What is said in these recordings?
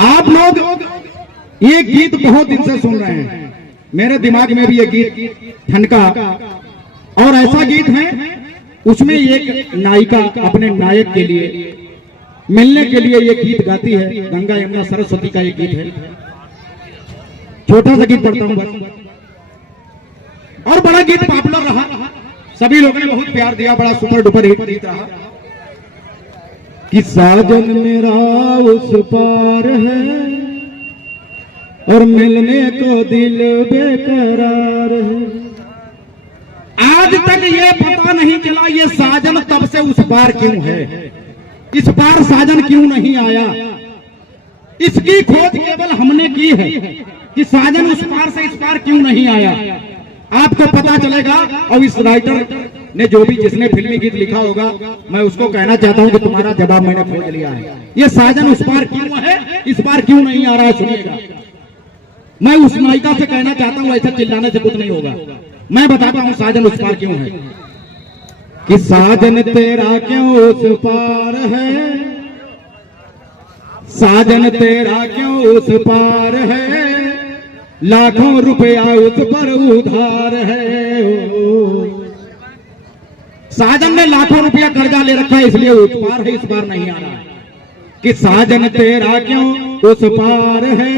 आप लोग ये गीत बहुत दिन से सुन रहे हैं, मेरे दिमाग में भी ये गीत ठनका। और ऐसा गीत है उसमें एक नायिका अपने नायक के लिए मिलने के लिए ये गीत गाती है। गंगा यमुना सरस्वती का ये गीत है, छोटा सा गीत पढ़ता हूं बस। और बड़ा गीत पॉपुलर रहा, सभी लोगों ने बहुत प्यार दिया, बड़ा सुपर डुपर हिट गीत रहा कि साजन मेरा उस पार है और मिलने को दिल बेकरार है। आज तक ये पता नहीं चला ये साजन तब से उस पार क्यों है, इस पार साजन क्यों नहीं आया। इसकी खोज केवल हमने की है कि साजन उस पार से इस पार क्यों नहीं आया। आपको पता चलेगा। और इस राइटर ने जो भी जिसने फिल्मी गीत लिखा होगा, मैं उसको कहना चाहता हूं कि तुम्हारा जवाब मैंने खोज लिया है। ये साजन उस पार क्यों है, इस पार क्यों नहीं आ रहा है, सुनिएगा। मैं उस नायिका से कहना चाहता हूं, ऐसा चिल्लाने से कुछ नहीं होगा। मैं बताता हूं साजन उस पार क्यों है कि साजन तेरा क्यों उस पार है, साजन तेरा क्यों उस पार है, लाखों रुपया उस पर उधार है। साजन ने लाखों रुपया कर्जा ले रखा है, इसलिए उस पार है, इस पार नहीं आ रहा है। कि साजन तेरा क्यों उस पार है,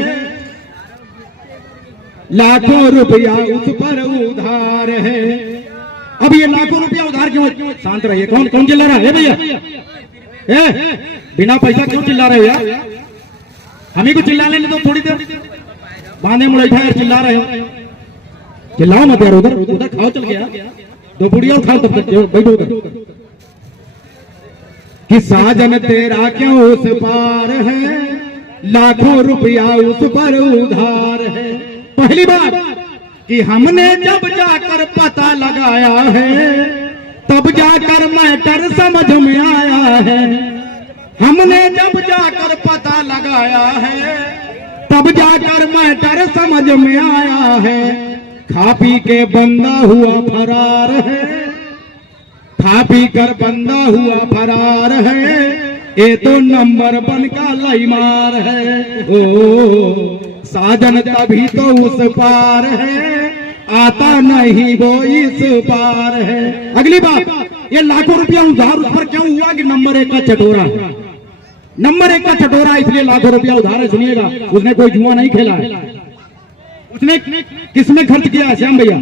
लाखों रुपया उस पर उधार है। अब ये लाखों रुपया उधार क्यों? शांत रहिए। कौन कौन चिल्ला रहा है भैया? बिना पैसा क्यों चिल्ला रहे हो यार? हमें को चिल्ला लेने तो थोड़ी देर बांधे मुड़ैठा यार, चिल्ला रहे हो। चिल्लाओ मत यार, उधर उधर खाओ चल गया, दो बुढ़िया खाओ तब तक बैठो उधर। कि साजन तेरा क्यों उस पार है, लाखों रुपया उस पर उधार है। पहली बात कि हमने जब जाकर पता लगाया है, तब जाकर मैटर समझ में आया है। हमने जब जाकर पता लगाया है, तब जाकर मैटर समझ में आया है। खा पी के बंदा हुआ फरार है, खा पी कर बंदा हुआ फरार है। ये तो नंबर वन का लाइमार है। ओ साजन तभी तो उस पार है, आता नहीं वो इस पार है। अगली बात, ये लाखों रुपया उधार उस पर क्यों हुआ कि नंबर एक का चटोरा, नंबर एक का चटोरा, इसलिए लाखों रुपया उधार है। सुनिएगा, उसने कोई जुआ नहीं खेला है। उसने किसमें खर्च किया है श्याम भैया?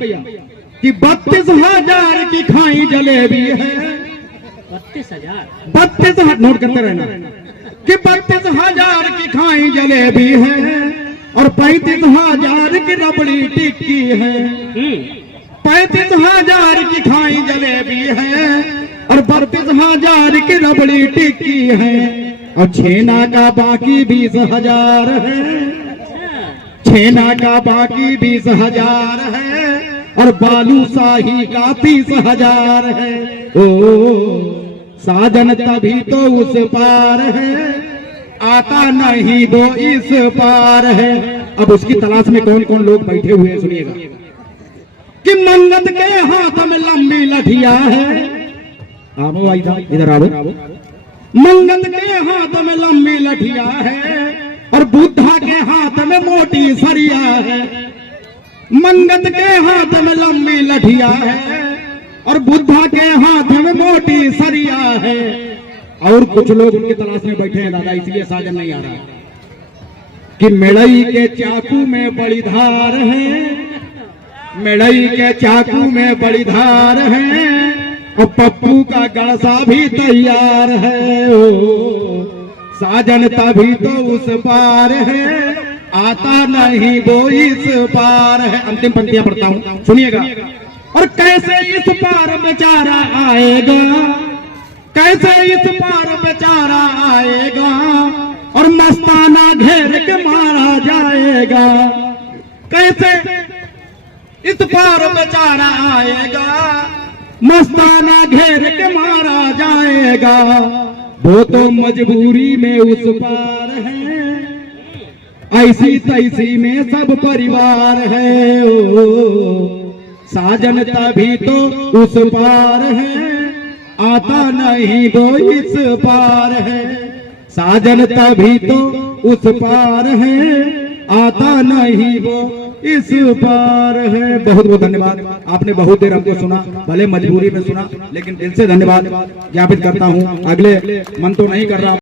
कि 32,000 की खाई जलेबी है। 32,000 नोट करते रहना कि 32,000 की खाई जलेबी है और 35,000 की रबड़ी टिक्की है। 35,000 की खाई जलेबी है और 32,000 की रबड़ी टिक्की है। और छेना का बाकी 20,000 है, छेना का बाकी 20,000 है और बालूशाही का 30,000 है। ओ साजन तभी तो उस पार है, आता नहीं वो इस पार है। अब उसकी तलाश में कौन कौन लोग बैठे हुए हैं, सुनिएगा। कि मंगत के हाथ में लंबी लठिया है। आओ आई था, इधर आओ। मंगत के हाथ में लंबी लठिया है और बुद्धा के हाथ में मोटी सरिया है। मंगत के हाथ में लंबी लठिया है और बुद्धा के हाथ में मोटी सरिया है। और कुछ लोग उनकी तलाश में बैठे हैं दादा, इसलिए साजन नहीं आ रहा। कि मेड़ई के चाकू में बड़ी धार है, मेड़ई के चाकू में बड़ी धार है और पप्पू का गड़सा भी तैयार है। ओ साजन तभी तो उस पार है, आता नहीं वो इस पार है। अंतिम पंक्तियां पढ़ता हूं, सुनिएगा। और कैसे इस पार बेचारा आएगा, कैसे इस पार बेचारा आएगा और मस्ताना घेर के मारा जाएगा। कैसे इस पार बेचारा आएगा, मस्ताना घेर के मारा जाएगा। वो तो मजबूरी में उस पार है, ऐसी तैसी में सब परिवार है। ओ साजन तभी तो उस पार है, आता नहीं वो इस पार है। साजन तभी तो उस पार है, आता नहीं वो इस पार है। बहुत बहुत धन्यवाद, आपने बहुत देर हमको सुना, भले मजबूरी में सुना, लेकिन दिल से धन्यवाद ज्ञापित करता हूँ। अगले मन तो नहीं कर रहा।